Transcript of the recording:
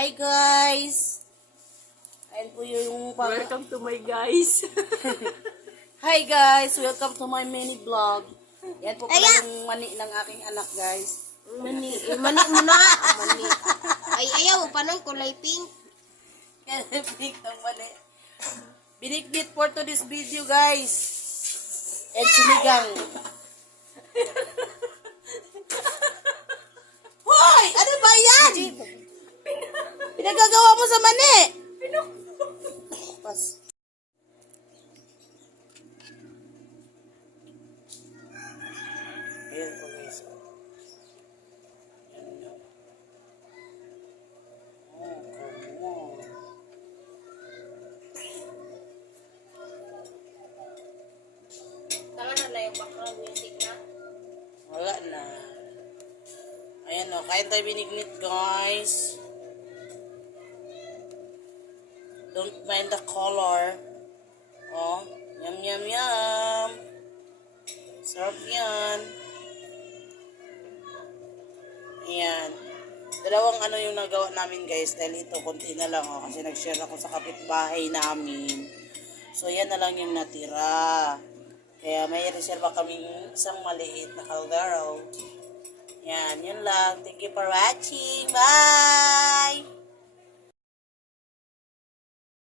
Hi guys! Ayan po yung Welcome to my guys. Hi guys! Welcome to my mini vlog. Yan po pala yung mani ng aking anak guys. Mani, mani mo na. Mani. Ay, ayaw, paano kulay pink? Yan yung pink ng mani. Binigit for to this video guys. And sinigang. Hoy! Ano ba yan? Pinagagawa mo sa mani! Pas. Ayan po guys. Tangan na yung background music na. Wala na. Ayan o, kain tayo binignit guys. Don't mind the color. Oh, yum yum yum. Sarap yan. Ayan. Dalawang ano yung nagawa namin guys. Dahil ito, konti na lang oh, kasi nag-share ako sa kapitbahay namin. So, yan na lang yung natira. Kaya may reserva kaming isang maliit na kaldero. Yan, yun lang. Thank you for watching. Bye!